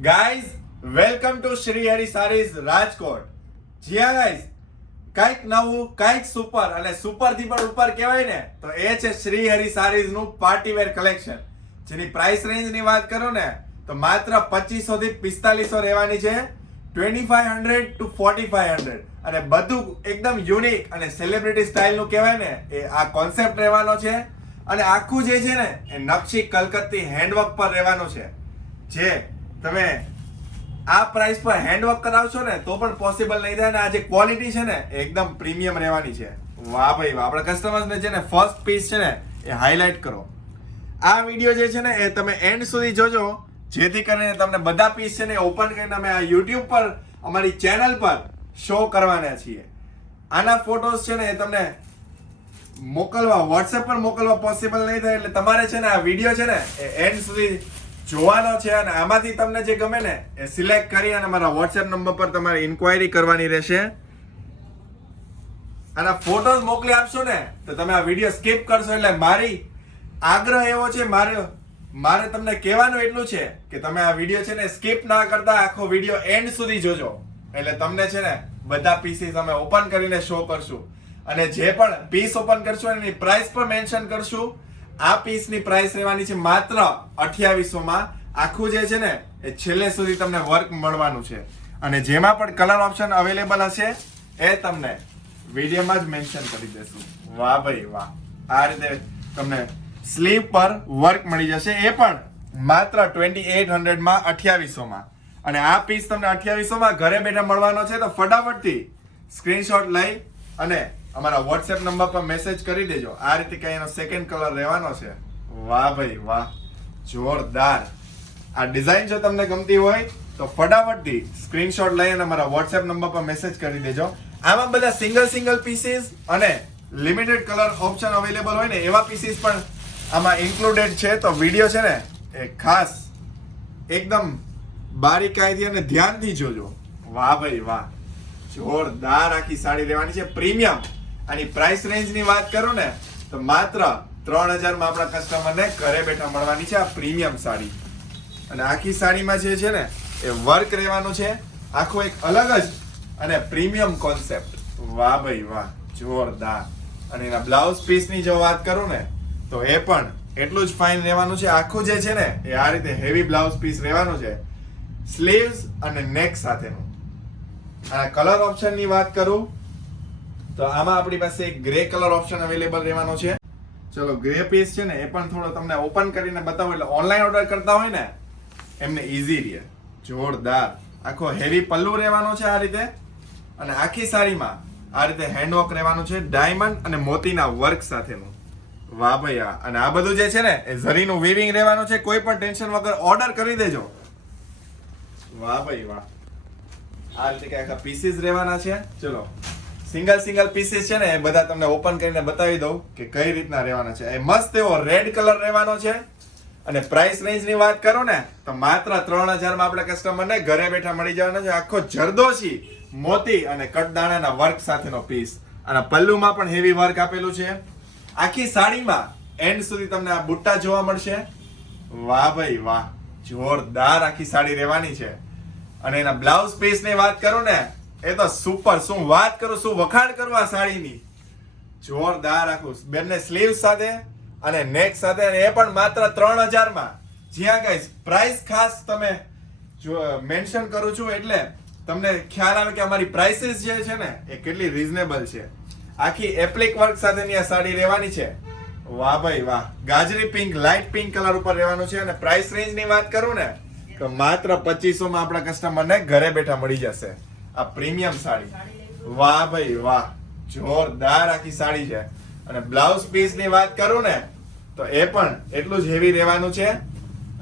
Guys welcome to Shri Hari sarees Rajkot. જ્યાં guys કંઈક નવું, કંઈક સુપર અને સુપર થી પણ ઉપર કહેવાય ને તો એ છે શ્રી હરિ સારીઝ નું પાર્ટી વેર કલેક્શન, જેની પ્રાઇસ રેન્જ ની વાત કરું ને તો માત્ર 2500 થી 4500 રહેવાની છે. 2500 to 4500 અને બધું એકદમ યુનિક અને સેલિબ્રિટી સ્ટાઇલ નું કહેવાય ને એ આ કોન્સેપ્ટ રહેવાનો છે. અને આખું જે છે ને એ નકશી કલકત્તી હેન્ડવર્ક પર રહેવાનું છે. જે તમે આ પ્રાઇસ પર હેન્ડવર્ક કરાવશો ને તો પણ પોસિબલ નહીં થાય. અને આ જે ક્વોલિટી છે ને એ એકદમ પ્રીમિયમ રહેવાની છે. વાહ ભાઈ વાહ. આપણા કસ્ટમર્સને છે ને ફર્સ્ટ પીસ છે ને એ હાઇલાઇટ કરો. આ વિડીયો જે છે ને એ તમે એન્ડ સુધી જોજો, જેથી કરીને તમને બધા પીસ છે ને ઓપન કરીને અમે આ યુટ્યુબ પર અમારી ચેનલ પર શો કરવાના છીએ. આના ફોટોસ છે ને એ તમને મોકલવા વોટ્સએપ પર મોકલવા પોસિબલ નહીં થાય, એટલે તમારે છે ને આ વિડીયો છે ને એ એન્ડ સુધી જોવાનો છે. અને આમાંથી તમને જે ગમે ને એ સિલેક્ટ કરી અને મારા વોટ્સએપ નંબર પર તમારે ઇન્ક્વાયરી કરવાની રહેશે. અને ફોટોસ મોકલી આપશો ને તો તમે આ વિડીયો સ્કીપ કરશો. એટલે મારી આગ્રહ એવો છે, મારે તમને કહેવાનું એટલું છે કે તમે આ વિડીયો છે ને સ્કીપ ના કરતા આખો વિડીયો એન્ડ સુધી જોજો. એટલે તમને છે ને બધા પીસીસ અમે ઓપન કરીને શો કરશું. અને જે પણ પીસ ઓપન કરશું એની પ્રાઇસ પણ મેન્શન કરશું. આ પીસની પ્રાઇસ રહેવાની છે માત્ર 2800 માં. આખું જે છે ને એ છેલ્લે સુધી તમને વર્ક મળવાનું છે. અને જેમાં પણ કલર ઓપ્શન અવેલેબલ હશે એ તમને વિડીયોમાં જ મેન્શન કરી દેશું. વાહ ભાઈ વાહ. આ રીતે તમને સ્લીવ પર વર્ક મળી જશે, એ પણ માત્ર 2800 માં 2800 માં. અને આ પીસ તમને 2800 માં ઘરે બેઠા મળવાનો છે. તો ફટાફટથી સ્ક્રીનશોટ લઈ અને અમારા વોટ્સએપ નંબર પર મેસેજ કરી દેજો. આ રીતે કઈ એનો સેકન્ડ કલર રહેવાનો છે. વાહ ભાઈ વાહ, જોરદાર. આ ડિઝાઇન જો તમને ગમતી હોય તો ફટાફટથી સ્ક્રીનશોટ લઈ અને અમારા વોટ્સએપ નંબર પર મેસેજ કરી દેજો. આમાં બધા સિંગલ પીસીસ અને લિમિટેડ કલર ઓપ્શન અવેલેબલ હોય ને એવા પીસીસ પણ આમાં ઇન્ક્લુડેડ છે. તો વિડીયો છે ને એ ખાસ એકદમ બારીકાઈથી અને ધ્યાનથી જોજો. વાહ ભાઈ વાહ, જોરદાર આખી સાડી લેવાની છે પ્રીમિયમ. આની પ્રાઇસ રેન્જ ની વાત કરું ને તો માત્ર 3000 માં આપણા કસ્ટમરને ઘરે બેઠા મળવાની છે આ પ્રીમિયમ સાડી. અને આખી સાડીમાં જે છે ને એ વર્ક રહેવાનું છે, આખો એક અલગ જ અને પ્રીમિયમ કોન્સેપ્ટ. વાહ ભાઈ વાહ, જોરદાર. અને એના બ્લાઉઝ પીસ ની જો વાત કરું ને તો એ પણ એટલું જ ફાઇન રહેવાનું છે. આખું જે છે ને એ આ રીતે હેવી બ્લાઉઝ પીસ રહેવાનું છે, સ્લીવ્સ અને નેક સાથેનું. અને કલર ઓપ્શન ની વાત કરું તો આમાં આપણી પાસે એક ગ્રે કલર ઓપ્શન અવેલેબલ રહેવાનો છે. ચલો ગ્રે પીસ છે ને એ પણ થોડો તમને ઓપન કરીને બતાવું, એટલે ઓનલાઈન ઓર્ડર કરતા હોય ને એમને ઈઝી રહે. જોરદાર આખો હેવી પલ્લુ રહેવાનો છે આ રીતે. અને આખી સાડીમાં આ રીતે હેન્ડવર્ક રહેવાનું છે, ડાયમંડ અને મોતીના વર્ક સાથેનું. વાહ ભાઈ આ. અને આ બધું જે છે ને એ ઝરીનું વીવિંગ રહેવાનું છે. કોઈ પણ ટેન્શન વગર ઓર્ડર કરી દેજો. વાહ ભાઈ વાહ. આ રીતે આખા પીસીસ રહેવાના છે. ચલો સિંગલ પીસીસ છે ને એ બધા તમને ઓપન કરીને બતાવી દઉં કે કઈ રીતના રહેવાના છે. એ મસ્ત એવો રેડ કલર રહેવાનો છે. અને પ્રાઇસ રેન્જ ની વાત કરું ને તો માત્ર 3000 માં આપણે કસ્ટમરને ઘરે બેઠા મળી જવાનો છે. આખો જરદોશી મોતી અને કટદાણાના વર્ક સાથેનો પીસ. અને પલ્લુમાં પણ હેવી વર્ક આપેલું છે. આખી સાડીમાં એન્ડ સુધી તમને આ બુટ્ટા જોવા મળશે. વાહ ભાઈ વાહ, જોરદાર આખી સાડી રહેવાની છે. અને એના બ્લાઉઝ પીસ ની વાત કરું ને એ તો સુપર. શું વાત કરું, શું વખાણ કરું આ સાડીની. જોરદાર આખું બંને સ્લીવ સાથે અને નેક સાથે. અને એ પણ માત્ર 3000 માં. જ્યાં ગાઈસ પ્રાઇસ ખાસ તમે જો મેન્શન કરું છું એટલે તમને ખ્યાલ આવે કે અમારી પ્રાઇસીસ જે છે ને એ કેટલી રીઝનેબલ છે. આખી એપ્લિક વર્ક સાથેની આ સાડી રહેવાની છે. વાહ ભાઈ વાહ. ગાજરી પિંક, લાઇટ પિંક કલર ઉપર રહેવાનું છે. અને પ્રાઇસ રેન્જ ની વાત કરું ને તો માત્ર 2500 માં આપણા કસ્ટમરને ઘરે બેઠા મળી જશે આ પ્રીમિયમ સાડી. વાહ ભાઈ વાહ, જોરદાર આખી સાડી છે. અને બ્લાઉઝ પીસ ની વાત કરું ને તો એ પણ એટલું જ હેવી રહેવાનું છે.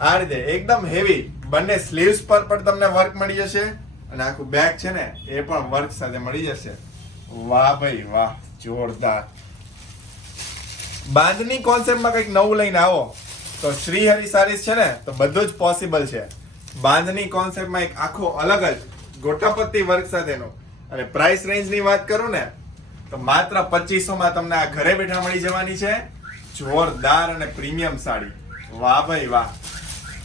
આ રીતે એકદમ હેવી. બંને સ્લીવ્સ પર પણ તમને વર્ક મળી જશે. અને આખું બેક છે ને એ પણ વર્ક સાથે મળી જશે. વાહ ભાઈ વાહ, જોરદાર. બાંધણી કોન્સેપ્ટમાં કંઈક નવું લઈને આવો તો શ્રી હરિ સારીઝ છે ને તો બધું જ પોસિબલ છે. બાંધણી કોન્સેપ્ટમાં એક આખો અલગ જ ગોટાપત્તી વર્ક સાથેનો. અને પ્રાઇસ રેન્જ ની વાત કરું ને તો માત્ર 2500 માં તમને આ ઘરે બેઠા મળી જવાની છે. જોરદાર અને પ્રીમિયમ સાડી. વાહ ભાઈ વાહ.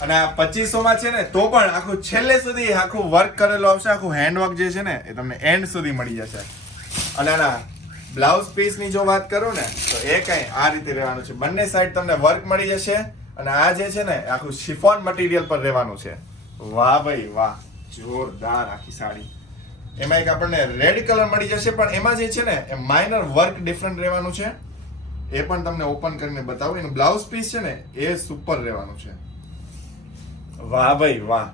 અને આ 2500 માં છે ને તો પણ આખું છેલ્લે સુધી આખું વર્ક કરેલું આવશે. આખું હેન્ડવર્ક જે છે ને એ તમને એન્ડ સુધી મળી જશે. અને આના બ્લાઉઝ પીસ ની જો વાત કરું ને તો એ કઈ આ રીતે રહેવાનું છે. બંને સાઈડ તમને વર્ક મળી જશે. અને આ જે છે ને આખું શિફોન મટીરિયલ પર રહેવાનું છે. વાહ ભાઈ વાહ, જોરદાર આખી સાડી. એમાં એક આપણને રેડ કલર મળી જશે, પણ એમાં જે છે ને એ માઇનર વર્ક ડિફરન્ટ રહેવાનું છે. એ પણ તમને ઓપન કરીને બતાવું. એનું બ્લાઉઝ પીસ છે ને એ સુપર રહેવાનું છે. વાહ ભાઈ વાહ,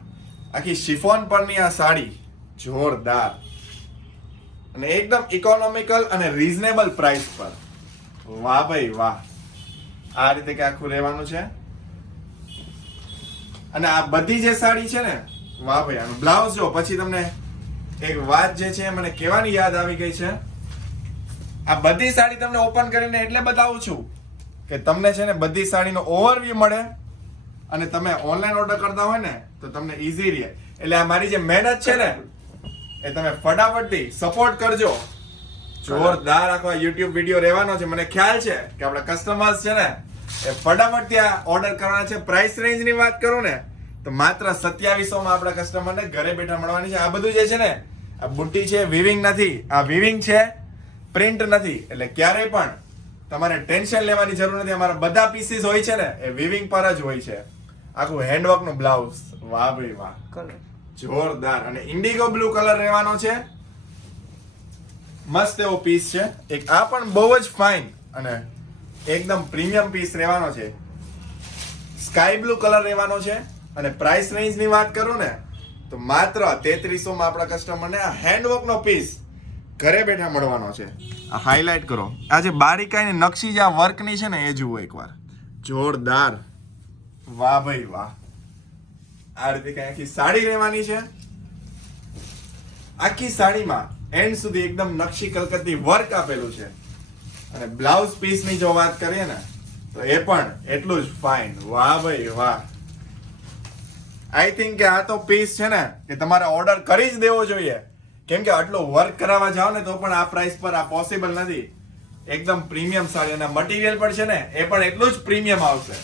આખી શિફોન પરની આ સાડી જોરદાર અને એકદમ ઇકોનોમિકલ અને રીઝનેબલ પ્રાઇસ પર. વાહ ભાઈ વાહ, આ રીતે કે આખું રહેવાનું છે. અને આ બધી જે સાડી છે ને, વાહ ભાઈ, આનું બ્લાઉઝ જો. પછી તમને એક વાત જે છે મને કહેવાની યાદ આવી ગઈ છે. આ બધી સાડી તમને ઓપન કરીને એટલે બતાવું છું કે તમને છે ને બધી સાડીનો ઓવરવ્યુ મળે અને તમે ઓનલાઈન ઓર્ડર કરતા હોય ને તો તમને ઈઝી રહે. એટલે આ મારી જે મહેનત છે ને એ તમે ફટાફટથી સપોર્ટ કરજો. જોરદાર આખો યુટ્યુબ વિડીયો રહેવાનો છે. મને ખ્યાલ છે કે આપણા કસ્ટમર્સ છે ને એ ફટાફટથી આ ઓર્ડર કરવાના છે. પ્રાઇસ રેન્જ ની વાત કરું ને તો માત્ર 2700 માં આપણા કસ્ટમરને ઘરે બેઠા મળવાની છે. આ બધું જે છે ને આ બુટ્ટી છે, વિવિંગ નથી. આ વિવિંગ છે, પ્રિન્ટ નથી. એટલે ક્યારેય પણ તમારે ટેન્શન લેવાની જરૂર નથી. અમારા બધા પીસીસ હોય છે ને એ વિવિંગ પર જ હોય છે. આખું હેન્ડવર્ક નું બ્લાઉઝ. વાહ ભાઈ વાહ, જોરદાર. અને ઇન્ડિગો બ્લુ કલર રહેવાનો છે. મસ્ત એવો પીસ છે. એક આ પણ બહુ જ ફાઇન અને એકદમ પ્રીમિયમ પીસ રહેવાનો છે. સ્કાય બ્લુ કલર રહેવાનો છે. અને પ્રાઇસ રેન્જ ની વાત કરું ને તો માત્ર 3300 માં આપણા કસ્ટમરને આ હેન્ડવર્ક નો પીસ ઘરે બેઠા મળવાનો છે. આ હાઇલાઇટ કરો. આ જે બારીકાઈ ની નકશી જે આ વર્ક ની છે ને એ જુઓ એકવાર. જોરદાર. વાહ ભાઈ વાહ, આ રીતે કઈ આખી સાડી રહેવાની છે. આખી સાડીમાં એન્ડ સુધી એકદમ નકશી કલકત્તી વર્ક આપેલું છે. અને બ્લાઉઝ પીસ ની જો વાત કરીએ ને તો એ પણ એટલું જ ફાઇન. વાહ ભાઈ વાહ. આઈ થિંક કે આ તો પીસ છે ને કે તમારે ઓર્ડર કરી જ દેવો જોઈએ. કેમ કે આટલું વર્ક કરાવવા જાવ ને તો પણ આ પ્રાઇસ પર આ પોસિબલ નથી. એકદમ પ્રીમિયમ સાડી અને મટીરિયલ પણ છે ને એ પણ એટલું જ પ્રીમિયમ આવશે.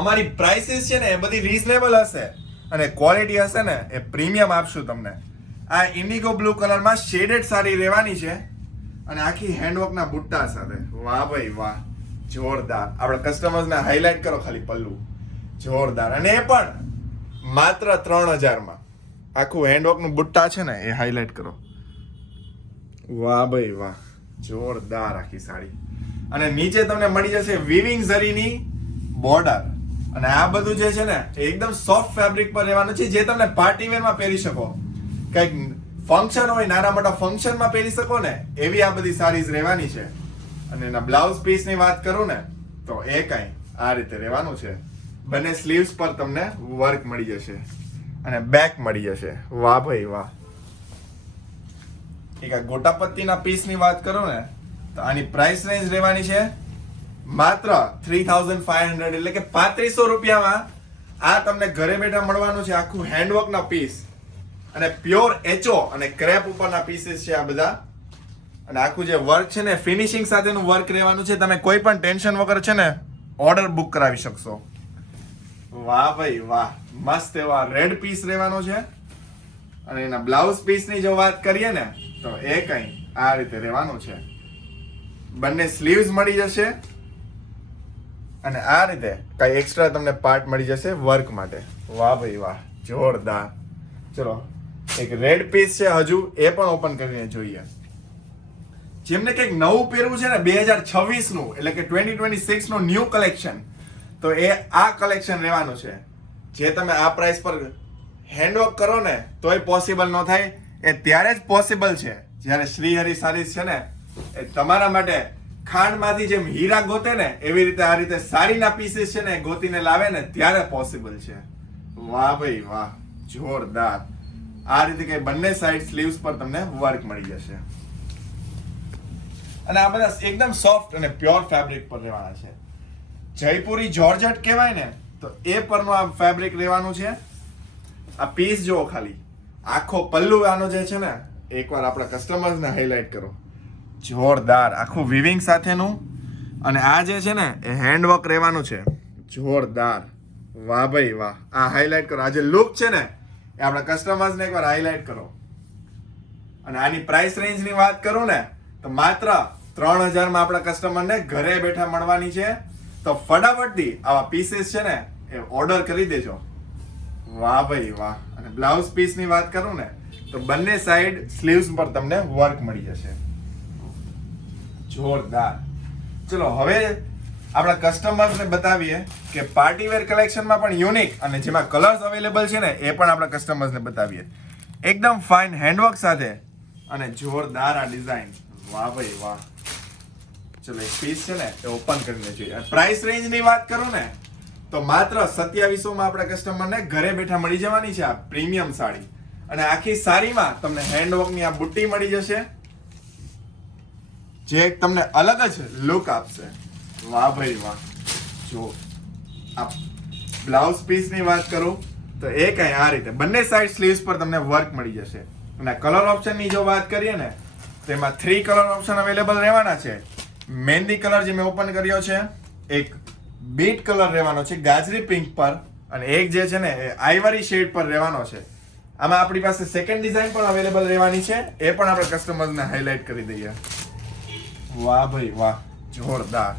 અમારી પ્રાઇસીસ છે ને એ બધી રીઝનેબલ હશે અને ક્વોલિટી હશે ને એ પ્રીમિયમ આપશું તમને. આ ઇન્ડિગો બ્લુ કલરમાં શેડેડ સાડી રહેવાની છે અને આખી હેન્ડવર્કના બુટ્ટા સાથે. વાહ ભાઈ વાહ, જોરદાર. આપણા કસ્ટમર્સને હાઇલાઇટ કરો ખાલી પલ્લુ. જોરદાર. અને એ પણ માત્ર 3000 માં. આખું હેન્ડવર્કનું બુટ્ટા છે ને એ હાઇલાઇટ કરો. વાહ ભાઈ વાહ, જોરદાર આખી સાડી. અને નીચે તમને મળી જશે વિવિંગ ઝરીની બોર્ડર. અને આ બધું જે છે ને એ એકદમ સોફ્ટ ફેબ્રિક પર રહેવાનું છે, જે તમને પાર્ટી વેરમાં પહેરી શકો. કંઈક ફંક્શન હોય, નાના મોટા ફંક્શનમાં પહેરી શકો ને એવી આ બધી સાડીઝ રહેવાની છે. અને એના બ્લાઉઝ પીસ ની વાત કરું ને તો એ કઈ આ રીતે રહેવાનું છે. બંને સ્લીવ્સ પર તમને વર્ક મળી જશે અને બેક મળી જશે. વાહ ભાઈ વાહ. એક આ ગોટાપત્તીના પીસ ની વાત કરું ને તો આની પ્રાઇસ રેન્જ રહેવાની છે માત્ર 3500, એટલે કે 3500 રૂપિયામાં આ તમને ઘરે બેઠા મળવાનું છે. આખું હેન્ડવર્ક ના પીસ અને પ્યોર એચો અને ક્રેપ ઉપરના પીસીસ છે આ બધા. અને આખું જે વર્ક છે ને ફિનિશિંગ સાથેનું વર્ક રહેવાનું છે. તમે કોઈ પણ ટેન્શન વગર છે ને ઓર્ડર બુક કરાવી શકશો. વાહ ભાઈ વાહ, મસ્ત એવા રેડ પીસ રહેવાનો છે. અને એના બ્લાઉઝ પીસ ની જો વાત કરીએ ને તો એ કઈ આ રીતે રહેવાનું છે. બંને સ્લીવ્સ મળી જશે અને આ રીતે કઈ એક્સ્ટ્રા તમને પાર્ટ મળી જશે વર્ક માટે. વાહ ભાઈ વાહ, જોરદાર. ચલો એક રેડ પીસ છે, હજુ એ પણ ઓપન કરીને જોઈએ. જેમને કંઈક નવું પહેરવું છે ને 2026 નું, એટલે કે 2026 નું ન્યૂ કલેક્શન, તો એ આ કલેક્શન રહેવાનું છે. જે તમે આ પ્રાઇસ પર હેન્ડવર્ક કરો ને તોય પોસિબલ ન થાય. એ ત્યારે જ પોસિબલ છે જ્યારે શ્રીહરિ સારીઝ છે ને એ તમારા માટે ખાંડમાંથી જેમ હીરા ગોતે ને એવી રીતે આ રીતે સાડીના પીસીસ છે ને ગોતીને લાવે ને ત્યારે પોસિબલ છે. વાહ ભાઈ વાહ, જોરદાર. આ રીતે કે બંને સાઈડ સ્લીવ્સ પર તમને વર્ક મળી જશે. અને આ બધા એકદમ સોફ્ટ અને પ્યોર ફેબ્રિક પર રહેવાના છે. જયપુરી જોર્જેટ કહેવાય ને તો એ પરનું આ ફેબ્રિક રહેવાનું છે. આ પીસ જુઓ ખાલી. આખો પલ્લુ આનો જે છે ને એકવાર આપણા કસ્ટમર્સને હાઇલાઇટ કરો. જોરદાર. આખું વિવિંગ સાથેનું અને આ જે છે ને એ હેન્ડવર્ક રહેવાનું છે. જોરદાર. વાહ ભાઈ વાહ. આ હાઇલાઇટ કરો. આ જે લુક છે ને એ આપણા કસ્ટમર્સને એકવાર હાઇલાઇટ કરો. અને આની પ્રાઇસ રેન્જની વાત કરું ને તો માત્ર 3000 માં આપણા કસ્ટમરને ઘરે બેઠા મળવાની છે. તો ફટાફટથી આવા પીસીસ છે ને એ ઓર્ડર કરી દેજો. વાહ ભાઈ વાહ. અને બ્લાઉઝ પીસની વાત કરું ને તો બંને સાઈડ સ્લીવ્સ પર તમને વર્ક મળી જશે. જોરદાર. ચલો હવે આપણા કસ્ટમર્સને બતાવીએ કે પાર્ટીવેર કલેક્શનમાં પણ યુનિક અને જેમાં કલર્સ અવેલેબલ છે ને એ પણ આપણા કસ્ટમર્સને બતાવીએ. એકદમ ફાઇન હેન્ડવર્ક સાથે અને જોરદાર આ ડિઝાઇન. વાહ ભાઈ વાહ. ચલો એક પીસ છે ને એ ઓપન કરીને જોઈએ. પ્રાઇસ રેન્જની વાત કરું ને તો માત્ર 2700 માં આપણા કસ્ટમરને ઘરે બેઠા મળી જવાની છે આ પ્રીમિયમ સાડી. અને આખી સાડીમાં તમને હેન્ડવર્કની આ બુટ્ટી મળી જશે જે તમને અલગ જ લુક આપશે. વાહ ભાઈ વાહ. જો આ બ્લાઉઝ પીસની વાત કરું તો એ કઈ આ રીતે બંને સાઈડ સ્લીવ્સ પર તમને વર્ક મળી જશે. અને કલર ઓપ્શનની જો વાત કરીએ ને તો એમાં 3 કલર ઓપ્શન અવેલેબલ રહેવાના છે. મહેંદી કલર જે મેં ઓપન કર્યો છે, એક બીટ કલર રહેવાનો છે ગાજરી પિંક પર, અને એક જે છે ને એ આઈવરી શેડ પર રહેવાનો છે. આમાં આપણી પાસે સેકન્ડ ડિઝાઇન પણ અવેલેબલ રહેવાની છે, એ પણ આપણે કસ્ટમર્સને હાઇલાઇટ કરી દઈએ. વાહ ભાઈ વાહ. જોરદાર.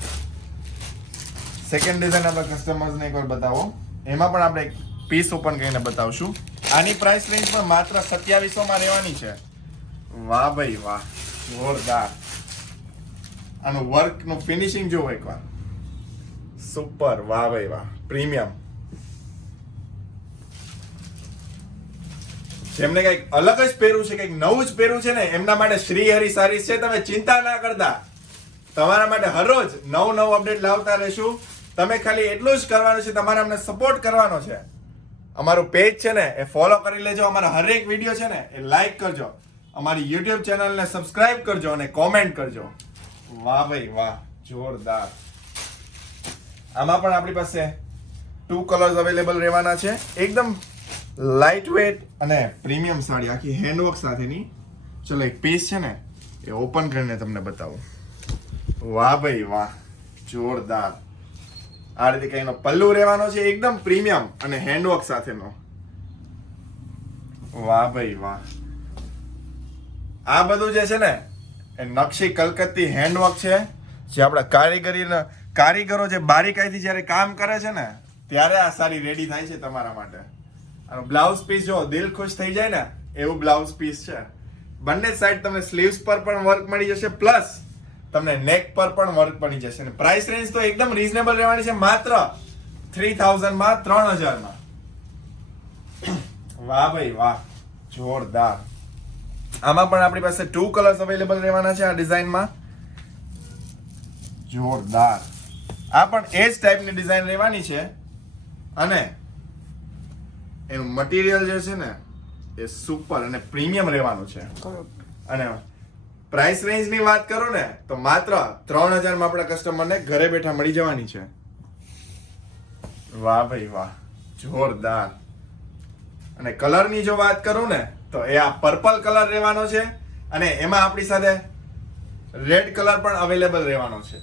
સેકન્ડ ડિઝાઇન આપણા કસ્ટમર્સને એકવાર બતાવો. એમાં પણ આપણે એક પીસ ઓપન કરીને બતાવશું. આની પ્રાઇસ રેન્જ પણ માત્ર 2700 માં રહેવાની છે. વાહ ભાઈ વાહ. જોરદાર. આનું વર્કનું ફિનિશિંગ જોવો એકવાર. સુપર. વાહ ભાઈ વાહ. પ્રીમિયમ. જેમને કંઈક અલગ જ પહેરવું છે, કંઈક નવું જ પહેરવું છે ને એમના માટે શ્રીહરિ સારીઝ છે. તમે ચિંતા ના કરતા, તમારા માટે હરરોજ નવું અપડેટ લાવતા રહેશું. તમે ખાલી એટલું જ કરવાનું છે, તમારે અમને સપોર્ટ કરવાનો છે. અમારું પેજ છે ને એ ફોલો કરી લેજો. અમારા હરેક વિડીયો છે ને એ લાઈક કરજો. અમારી યુટ્યુબ ચેનલને સબસ્ક્રાઇબ કરજો અને કોમેન્ટ કરજો. વાહ ભાઈ વાહ. જોરદાર. આમાં પણ આપણી પાસે 2 કલર્સ અવેલેબલ રહેવાના છે. એકદમ લાઇટ વેટ અને પ્રીમિયમ સાડી આખી હેન્ડવર્ક સાથેની. ચલો એક પીસ છે ને એ ઓપન કરીને તમને બતાવું. વાહ ભાઈ વાહ. જોરદાર. આ રીતે કઈનો પલ્લુ રહેવાનો છે, એકદમ પ્રીમિયમ અને હેન્ડવર્ક સાથેનો. વાહ ભાઈ વાહ. આ બધું જે છે ને એ નકશી કલકત્તી હેન્ડવર્ક છે, જે આપણા કારીગરો જે બારીકાઈથી જ્યારે કામ કરે છે ને ત્યારે આ સાડી રેડી થાય છે તમારા માટે. અને બ્લાઉઝ પીસ જો દિલ ખુશ થઈ જાય ને એવું બ્લાઉઝ પીસ છે. બંને સાઈડ તમને સ્લીવ્સ પર પણ વર્ક મળી જશે, પ્લસ તમને નેક પર પણ વર્ક મળી જશે. અને પ્રાઇસ રેન્જ તો એકદમ રીઝનેબલ રહેવાની છે, માત્ર 3000 માં 3000 માં. વાહ ભાઈ વાહ. જોરદાર. આમાં પણ આપણી પાસે 2 કલર્સ અવેલેબલ રહેવાના છે આ ડિઝાઇનમાં. જોરદાર. આ પણ એ જ ટાઈપની ડિઝાઇન રહેવાની છે અને એનું મટીરિયલ જે છે ને એ સુપર અને પ્રીમિયમ રહેવાનું છે. અને પ્રાઇસ રેન્જની વાત કરું ને તો માત્ર 3000 માં આપણા કસ્ટમરને ઘરે બેઠા મળી જવાની છે. વાહ ભાઈ વાહ. જોરદાર. અને કલરની જો વાત કરું ને તો એ આ પર્પલ કલર રહેવાનો છે અને એમાં આપણી સાથે રેડ કલર પણ અવેલેબલ રહેવાનો છે.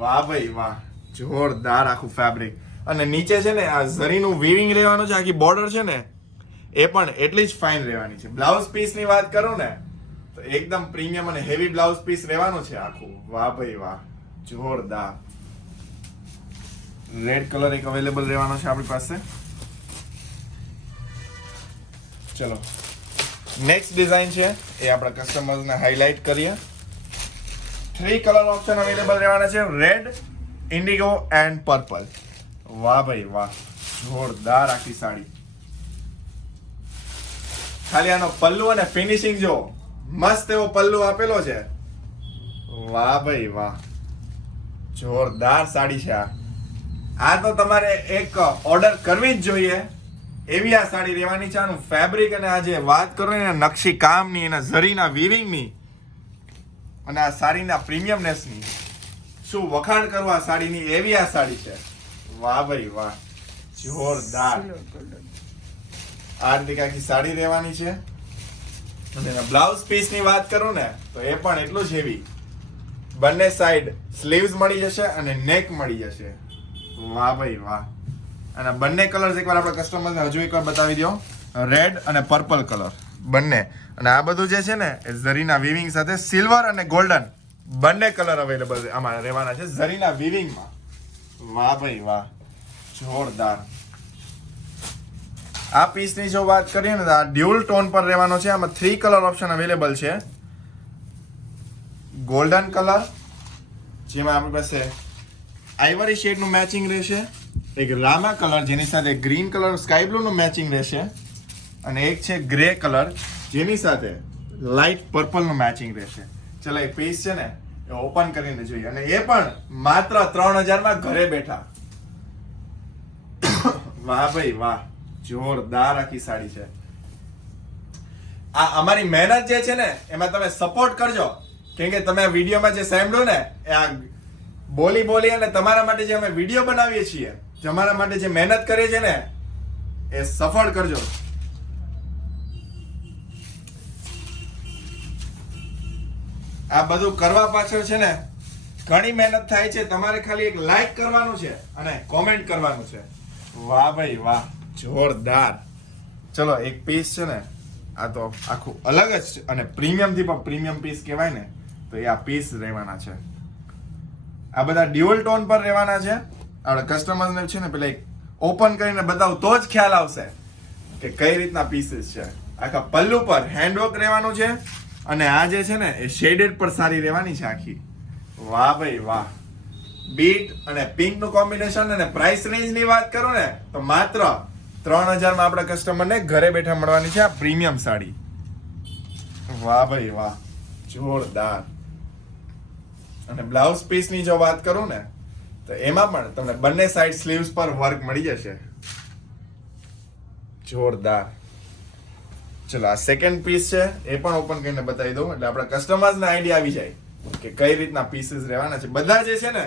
વાહ ભાઈ વાહ. જોરદાર આખું ફેબ્રિક. અને નીચે છે ને આ ઝરીનું વીવિંગ રહેવાનું છે, આખી બોર્ડર છે ને એ પણ એટલી જ ફાઇન રહેવાની છે. બ્લાઉઝ પીસની વાત કરું ને તો એકદમ પ્રીમિયમ અને હેવી બ્લાઉઝ પીસ રહેવાનું છે આખું. વાહ ભાઈ વાહ. જોરદાર. રેડ કલર એક અવેલેબલ રહેવાનો છે આપણી પાસે. ચલો નેક્સ્ટ ડિઝાઇન છે એ આપણા કસ્ટમર્સને હાઇલાઇટ કરીએ. 3 કલર ઓપ્શન અવેલેબલ રહેવાના છે, રેડ, ઇન્ડિગો એન્ડ પર્પલ. વાહ ભાઈ વાહ. જોરદાર આખી સાડી. ખાલી આનો પલ્લુ અને ફિનિશિંગ જો મસ્ત એવો પલ્લુ આપેલો છે. વાહ ભાઈ વાહ. જોરદાર સાડી છે આ. આ તો તમારે એક ઓર્ડર કરવી જ જોઈએ એવી આ સાડી રહેવાની છે. આનું ફેબ્રિક અને આ જે વાત કરો ને નકશી કામની, એના ઝરીના વીવિંગની અને આ સાડીના પ્રીમિયમનેસની શું વખાણ કરવા સાડીની એવી આ સાડી છે. વાહ ભાઈ વાહ. જોરદાર. આ રીતે આખી સાડી રહેવાની છે. અને બ્લાઉઝ પીસની વાત કરું ને તો એ પણ એટલું જ હેવી. બંને સાઈડ સ્લીવ્સ મળી જશે અને નેક મળી જશે. વાહ ભાઈ વાહ. અને બંને કલર્સ એકવાર આપણે કસ્ટમરને હજુ એકવાર બતાવી દો, રેડ અને પર્પલ કલર બંને. અને આ બધું જે છે ને એ ઝરીના વીવિંગ સાથે સિલ્વર અને ગોલ્ડન બંને કલર અવેલેબલ આમાં રહેવાના છે ઝરીના વીવિંગમાં. વાહ ભાઈ વાહ, જોરદાર. આ પીસની જો વાત કરીએ ને તો આ ડ્યુઅલ ટોન પર રહેવાનો છે. આમાં 3 કલર ઓપ્શન અવેલેબલ છે. ગોલ્ડન કલર, જેમાં આપણી પાસે આઈવરી શેડનું મેચિંગ રહેશે, એક રામા કલર જેની સાથે ગ્રીન કલર સ્કાય બ્લુનું મેચિંગ રહેશે, અને એક છે ગ્રે કલર જેની સાથે લાઇટ પર્પલનું મેચિંગ રહેશે. ચલો એ પીસ છે ને એ ઓપન કરીને જોઈએ, અને એ પણ માત્ર 3000 માં ઘરે બેઠા. વાહ ભાઈ વાહ, જોરદાર આખી સાડી છે. આ અમારી મહેનત જે છે ને એમાં તમે સપોર્ટ કરજો, કેમ કે તમે વિડીયોમાં જે સાંભળ્યું ને એ આ બોલી અને તમારા માટે જે અમે વિડીયો બનાવીએ છીએ, તમારા માટે જે મહેનત કરીએ છીએ ને એ સફળ કરજો. આ બધું કરવા પાછળ છે ને ઘણી મહેનત થાય છે. તમારે ખાલી એક લાઈક કરવાનું છે અને કોમેન્ટ કરવાનું છે. વાહ ભાઈ વાહ, જોરદાર. ચલો એક પીસ છે ને આ તો આખું અલગ જ છે, અને પ્રીમિયમ થી પણ પ્રીમિયમ પીસ કહેવાય ને તો એ આ પીસ રહેવાના છે. આ બધા ડ્યુઅલ ટોન પર રહેવાના છે. આપણે કસ્ટમરને છે ને પેલા એક ઓપન કરીને બતાવું તો જ ખ્યાલ આવશે કે કઈ રીતના પીસીસ છે. આખા પલ્લુ પર હેન્ડવર્ક રહેવાનું છે, અને આ જે છે ને એ શેડેડ પર સારી રહેવાની છે આખી. વાહ ભાઈ વાહ. બીટ અને પિંક નું કોમ્બિનેશન. અને પ્રાઇસ રેન્જ ની વાત કરું ને તો માત્ર 3000 માં આપણા કસ્ટમરને ઘરે બેઠા મળવાની છે આ પ્રીમિયમ સાડી. વાહ ભાઈ વાહ, જોરદાર. અને બ્લાઉઝ પીસ ની જો વાત કરું ને તો એમાં પણ તમને બંને સાઈડ સ્લીવ્સ પર વર્ક મળી જશે. જોરદાર. ચલો આ સેકન્ડ પીસ છે એ પણ ઓપન કરીને બતાવી દઉં, એટલે આપણા કસ્ટમર્સને આઈડિયા આવી જાય કે કઈ રીતના પીસીસ રહેવાના છે. બધા જે છે ને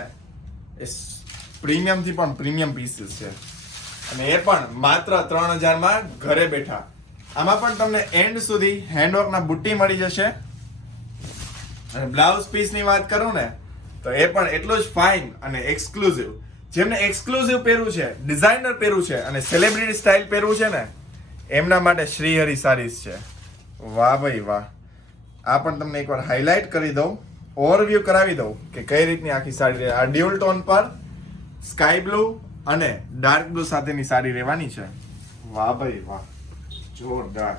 એ પ્રીમિયમ થી પણ પ્રીમિયમ પીસીસ છે, અને એ પણ માત્ર 3000 માં ઘરે બેઠા. આમાં પણ તમને એન્ડ સુધી હેન્ડવર્કના બુટ્ટી મળી જશે. અને બ્લાઉઝ પીસ ની વાત કરું ને તો એ પણ એટલું જ ફાઇન અને એક્સક્લુઝિવ. જેમને એક્સક્લુઝિવ પહેરવું છે, ડિઝાઇનર પહેરવું છે અને સેલિબ્રિટી સ્ટાઇલ પહેરવું છે ને એમના માટે શ્રીહરિ સારીઝ છે. વાહ ભાઈ વાહ. આ પણ તમને એકવાર હાઇલાઇટ કરી દઉં, ઓવરવ્યુ કરાવી દઉં કે કઈ રીતની આખી સાડી. આ ડ્યુઅલ ટોન પર સ્કાય બ્લુ અને ડાર્ક બ્લુ સાથેની સાડી રહેવાની છે. વાહ ભાઈ વાહ, જોરદાર.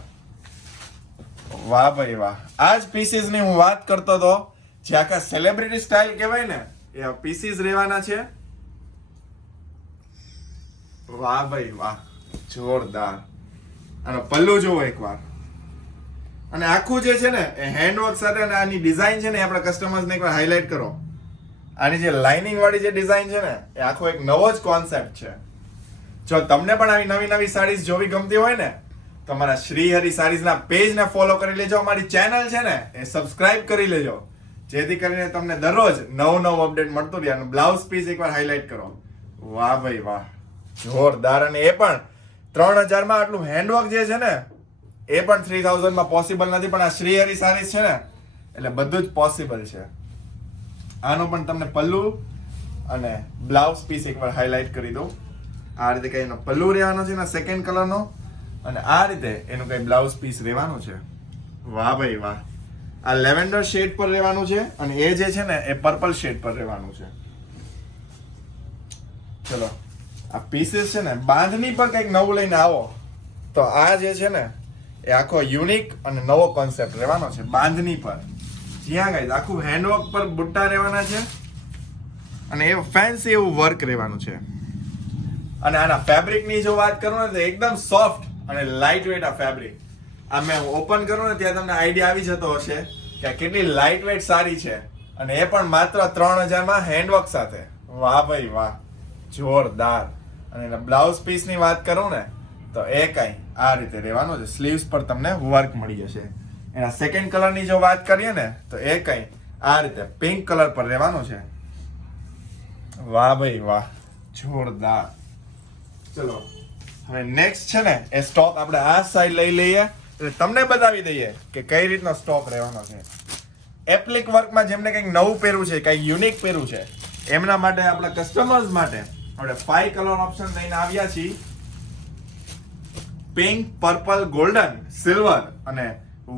વાહ ભાઈ વાહ. આ જ પીસીસ ની હું વાત કરતો હતો, જે આખા સેલિબ્રિટી સ્ટાઇલ કહેવાય ને એ પીસીસ રહેવાના છે. વાહ ભાઈ વાહ, જોરદાર. અને પલ્લુ જુઓ એકવાર. અને આખું જે છે ને એ હેન્ડવર્ક સાથે, અને આની ડિઝાઇન છે ને એ આપણા કસ્ટમર્સને એકવાર હાઇલાઇટ કરો. આની જે લાઇનિંગ વાળી જે ડિઝાઇન છે ને એ આખો એક નવો જ કોન્સેપ્ટ છે. જો તમને પણ આવી નવી નવી સાડીઝ જોવી ગમતી હોય ને તો અમારા શ્રીહરિ સાડીઝના પેજને ફોલો કરી લેજો. અમારી ચેનલ છે ને એ સબસ્ક્રાઇબ કરી લેજો, જેથી કરીને તમને દરરોજ નવું અપડેટ મળતું રહે. અને બ્લાઉઝ પીસ એકવાર હાઇલાઇટ કરો. વાહ ભાઈ વાહ, જોરદાર. અને એ પણ 3000 માં આટલું હેન્ડવર્ક જે છે ને એ પણ 3000 માં પોસિબલ નથી, પણ આ શ્રીહરિ સારીઝ છે ને એટલે બધું જ પોસિબલ છે. આનો પણ તમને પલ્લુ અને બ્લાઉઝ પીસ એકવાર હાઇલાઇટ કરી દઉં. આ રીતે કઈ એનો પલ્લુ રહેવાનો છે ને સેકન્ડ કલરનો, અને આ રીતે એનું કઈ બ્લાઉઝ પીસ રહેવાનું છે. વાહ ભાઈ વાહ. આ લેવેન્ડર શેડ પર રહેવાનું છે, અને એ જે છે ને એ પર્પલ શેડ પર રહેવાનું છે. ચલો આ પીસીસ છે ને બાંધણી પર કંઈક નવું લઈને આવો તો આ જે છે ને એ આખો યુનિક અને નવો કોન્સેપ્ટ રહેવાનો છે બાંધણી પર. જ્યાં ગાઈઝ આખું હેન્ડવર્ક પર બુટ્ટા રહેવાના છે, અને એ ફેન્સી એવું વર્ક રહેવાનું છે. અને આના ફેબ્રિકની જો વાત કરું ને તો એકદમ સોફ્ટ અને લાઇટ વેટ આ ફેબ્રિક. આ મેં ઓપન કરું ને ત્યાં તમને આઈડિયા આવી જતો હશે કે આ કેટલી લાઇટ વેટ સારી છે, અને એ પણ માત્ર 3000 માં હેન્ડવર્ક સાથે. વાહ ભાઈ વાહ, જોરદાર. અને એના બ્લાઉઝ પીસ ની વાત કરું ને તો એ કઈ આ રીતે રહેવાનું છે. સ્લીવ્સ પર તમને વર્ક મળી જશે. એના સેકન્ડ કલર ની જો વાત કરીએ ને તો એ કઈ આ રીતે પિંક કલર પર રહેવાનું છે. વાહ ભાઈ વાહ, જોરદાર. ચલો હવે નેક્સ્ટ છે ને એ સ્ટોક આપણે આ સાઈડ લઈ લઈએ, એટલે તમને બતાવી દઈએ કે કઈ રીતનો સ્ટોક રહેવાનો છે. એપ્લિક વર્કમાં જેમને કંઈક નવું પહેરવું છે, કંઈક યુનિક પહેરવું છે, એમના માટે આપણા કસ્ટમર્સ માટે આપણે 5 કલર ઓપ્શન લઈને આવ્યા છીએ. પિંક, પર્પલ, ગોલ્ડન, સિલ્વર અને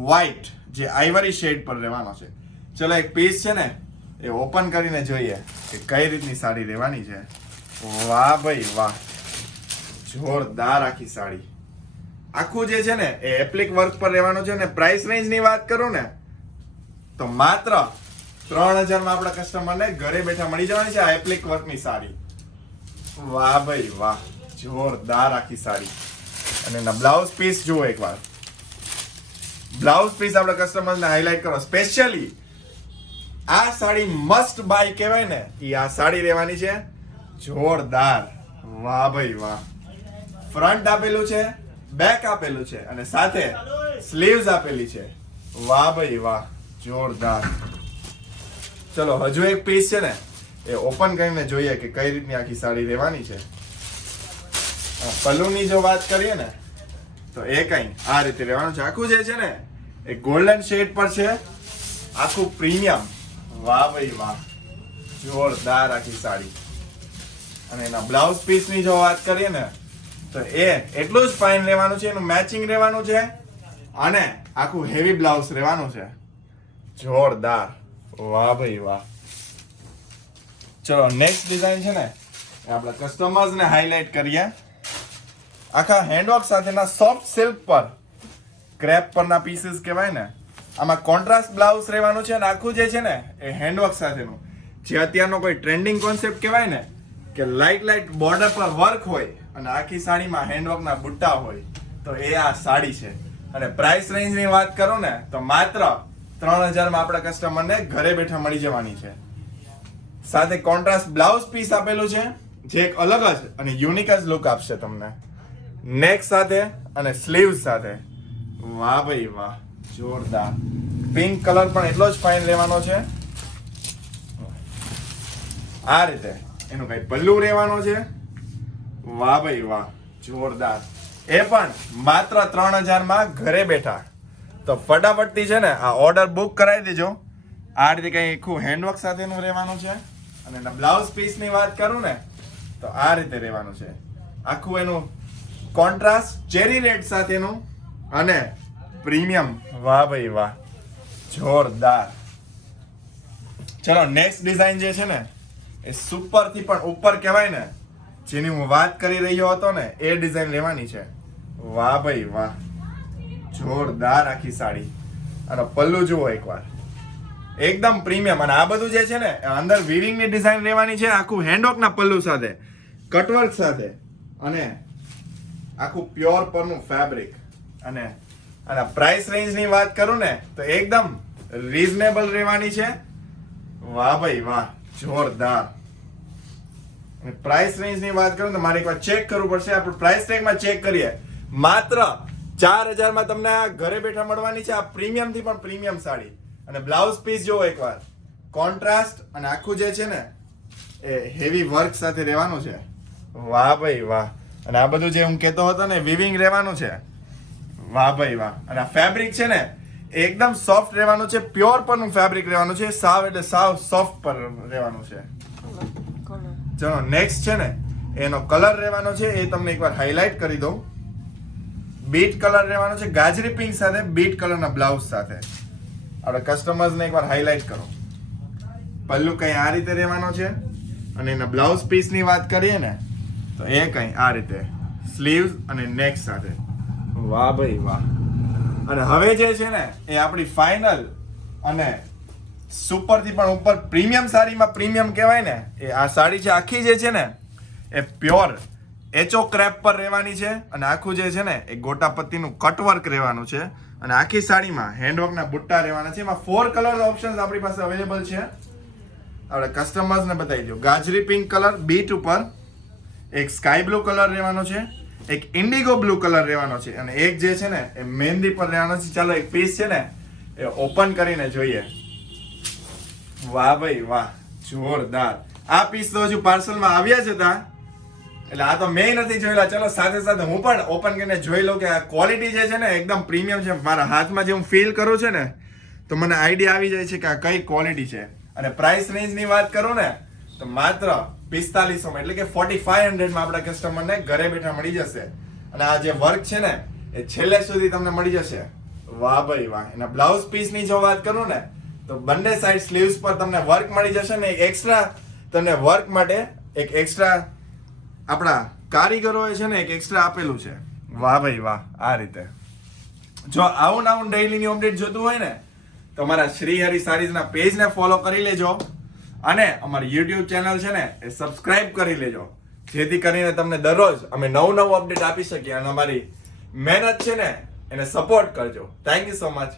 વ્હાઈટ જે આઈવરી શેડ પર રહેવાનો છે. ચલો એક પીસ છે ને એ ઓપન કરીને જોઈએ કે કઈ રીતની સાડી રહેવાની છે. વાહ ભાઈ વાહ, જોરદાર આખી સાડી. આખું જે છે ને એ એપ્લિક વર્ક પર રહેવાનું છે. ને પ્રાઇસ રેન્જ ની વાત કરું ને તો માત્ર 3000 માં આપણા કસ્ટમરને ઘરે બેઠા મળી જવાની છે આ એપ્લિક વર્ક ની સાડી. વાહ ભાઈ વાહ, જોરદાર આખી સાડી. અને એના બ્લાઉઝ પીસ જુઓ એકવાર. બ્લાઉઝ પીસ આપણા કસ્ટમરને હાઇલાઇટ કરો. સ્પેશિયલી આ સાડી મસ્ટ બાય કહેવાય ને એ આ સાડી રહેવાની છે. જોરદાર. વાહ ભાઈ વાહ. ફ્રન્ટ આપેલું છે, બેક આપેલું છે અને સાથે સ્લીવ્સ આપેલી છે. વાહ ભાઈ વાહ, જોરદાર. ચલો હજુ એક પીસ છે ને એ ઓપન કરીને જોઈએ કે કઈ રીતની આખી સાડી રહેવાની છે. પલ્લુની જો વાત કરીએ ને તો એ કઈ આ રીતે રહેવાનું છે. આખું જે છે ને એ ગોલ્ડન શેડ પર છે, આખું પ્રીમિયમ. વાહ ભાઈ વાહ, જોરદાર આખી સાડી. અને એના બ્લાઉઝ પીસ ની જો વાત કરીએ ને તો એ એટલું જ ફાઇન રહેવાનું છે, એનું મેચિંગ રહેવાનું છે અને આખું હેવી બ્લાઉઝ રહેવાનું છે. જોરદાર. વાહ ભાઈ વાહ. ચલો નેક્સ્ટ ડિઝાઇન છે ને એ આપણા કસ્ટમર્સ ને હાઇલાઇટ કરીએ. આખા હેન્ડવર્ક સાથેના સોફ્ટ સિલ્ક પર ક્રેપ પરના પીસીસ કહેવાય ને. આમાં કોન્ટ્રાસ્ટ બ્લાઉઝ રહેવાનું છે અને આખું જે છે ને એ હેન્ડવર્ક સાથેનું જે અત્યારનો કોઈ ટ્રેન્ડિંગ કોન્સેપ્ટ કહેવાય ને કે લાઇટ બોર્ડર પર વર્ક હોય અને આખી સાડીમાં હેન્ડવર્કના બુટ્ટા હોય તો એ આ સાડી છે. અને પ્રાઇસ રેન્જની વાત કરું ને તો માત્ર 3000 માં આપણા કસ્ટમરને ઘરે બેઠા મળી જવાની છે. સાથે કોન્ટ્રાસ્ટ બ્લાઉઝ પીસ આપેલું છે જે એક અલગ જ અને યુનિક જ લુક આપશે તમને. નેક સાથે અને સ્લીવ્સ સાથે. વાહ ભાઈ વાહ, જોરદાર. પિંક કલર પણ એટલો જ ફાઇન રહેવાનો છે. આ રીતે એનું કઈ પલ્લુ રહેવાનો છે. વાહ ભાઈ વાહ, જોરદાર. એ પણ માત્ર 3000 માં ઘરે બેઠા. તો ફટાફટથી છે ને આ ઓર્ડર બુક કરાવી દેજો. આ રીતે કઈ આખું હેન્ડવર્ક સાથેનું રહેવાનું છે. અને એના બ્લાઉઝ પીસ ની વાત કરું ને તો આ રીતે રહેવાનું છે. આખું એનું કોન્ટ્રાસ્ટ ચેરી રેડ સાથેનું અને પ્રીમિયમ. વાહ ભાઈ વાહ, જોરદાર. ચલો નેક્સ્ટ ડિઝાઇન જે છે ને એ સુપર થી પણ ઉપર કહેવાય ને, જેની હું વાત કરી રહ્યો હતો ને એ ડિઝાઇન લેવાની છે. વાહ ભાઈ વાહ, જોરદાર આખી સાડી. અને પલ્લુ જુઓ એકવાર, એકદમ પ્રીમિયમ. અને આ બધું જે છે ને અંદર વીવિંગ ની ડિઝાઇન લેવાની છે, આખું હેન્ડવર્ક ના પલ્લુ સાથે, કટવર્ક સાથે અને આખું પ્યોર પરનું ફેબ્રિક. અને પ્રાઇસ રેન્જ ની વાત કરું ને તો એકદમ રીઝનેબલ રહેવાની છે. વાહ ભાઈ વાહ, જોરદાર. પ્રાઇસ રેન્જ ની વાત કરું તો મારે એકવાર ચેક કરવું પડશે. આપણે પ્રાઇસ ટેગમાં ચેક કરીએ. માત્ર 4000 માં તમને આ ઘરે બેઠા મળવાની છે આ પ્રીમિયમ થી પણ પ્રીમિયમ સાડી. અને બ્લાઉઝ પીસ જોવો એકવાર, કોન્ટ્રાસ્ટ અને આખું જે છે ને એ હેવી વર્ક સાથે રહેવાનું છે. વાહ ભાઈ વાહ. અને આ બધું જે હું કહેતો હતો ને વિવિંગ રહેવાનું છે. વાહ ભાઈ વાહ. અને આ ફેબ્રિક છે ને એકદમ સોફ્ટ રહેવાનું છે, પ્યોર પરનું ફેબ્રિક રહેવાનું છે, સાવ એટલે સાવ સોફ્ટ પર રહેવાનું છે. ચલો નેક્સ્ટ છે ને એનો કલર રહેવાનો છે એ તમને એકવાર હાઇલાઇટ કરી દઉં. બીટ કલર રહેવાનો છે, ગાજરી પિંક સાથે બીટ કલરના બ્લાઉઝ સાથે. આપણે કસ્ટમર્સને એકવાર હાઇલાઇટ કરો. પલ્લુ કઈ આ રીતે રહેવાનો છે અને એના બ્લાઉઝ પીસની વાત કરીએ ને તો એ કઈ આ રીતે સ્લીવ્સ અને નેક સાથે. વાહ ભાઈ વાહ. અને હવે જે છે ને એ આપણી ફાઇનલ અને સુપર થી પણ ઉપર પ્રીમિયમ સાડીમાં પ્રીમિયમ કહેવાય ને એ આ સાડી છે. આખી જે છે ને એ પ્યોર એચો ક્રેપ પર રહેવાની છે અને આખું જે છે ને એ ગોટા પત્તીનું કટવર્ક રહેવાનું છે. અને આખી સાડીમાં હેન્ડવર્કના બુટ્ટા રહેવાના છે. એમાં 4 કલર ઓપ્શન્સ આપણી પાસે અવેલેબલ છે. આપણે કસ્ટમર્સને બતાવી દો. ગાજરી પિંક કલર બીટ ઉપર, એક સ્કાય બ્લુ કલર રહેવાનો છે, એક ઇન્ડિગો બ્લુ કલર રહેવાનો છે અને એક જે છે ને એ મહેંદી પર રહેવાનો છે. ચાલો એક પીસ છે ને એ ઓપન કરીને જોઈએ. વાહ ભાઈ વાહ, જોરદાર. આ પીસ તો હજુ પાર્સલમાં આવ્યા જ હતા એટલે આ તો મેં નથી જોયેલા. ચલો સાથે સાથે હું પણ ઓપન કરીને જોઈ લઉં કે આ ક્વોલિટી જે છે ને એકદમ પ્રીમિયમ છે. મારા હાથમાં જે હું ફીલ કરું છું ને તો મને આઈડિયા આવી જાય છે કે આ કઈ ક્વોલિટી છે. અને પ્રાઇસ રેન્જ ની વાત કરું ને તો માત્ર 4500 એટલે કે 4500 માં આપણા કસ્ટમરને ઘરે બેઠા મળી જશે. અને આ જે વર્ક છે ને એ છેલ્લે સુધી તમને મળી જશે. વાહ ભાઈ વાહ. એના બ્લાઉઝ પીસ ની જો વાત કરું ને તો બંને સાઈડ સ્લીવ્સ પર તમને વર્ક મળી જશે ને એક્સ્ટ્રા તમને વર્ક માટે એક એક્સ્ટ્રા આપણા કારીગરોએ છે ને એક એક્સ્ટ્રા આપેલું છે. વાહ ભાઈ વાહ. આ રીતે જો આવું ડેઈલીની અપડેટ જોતું હોય ને તો અમારા શ્રી હરિ સારીઝના પેજને ફોલો કરી લેજો અને અમારી YouTube ચેનલ છે ને એ સબસ્ક્રાઇબ કરી લેજો, જેથી કરીને તમને દરરોજ અમે નવું અપડેટ આપી શકીએ અને અમારી મહેનત છે ને એને સપોર્ટ કરજો. Thank you so much.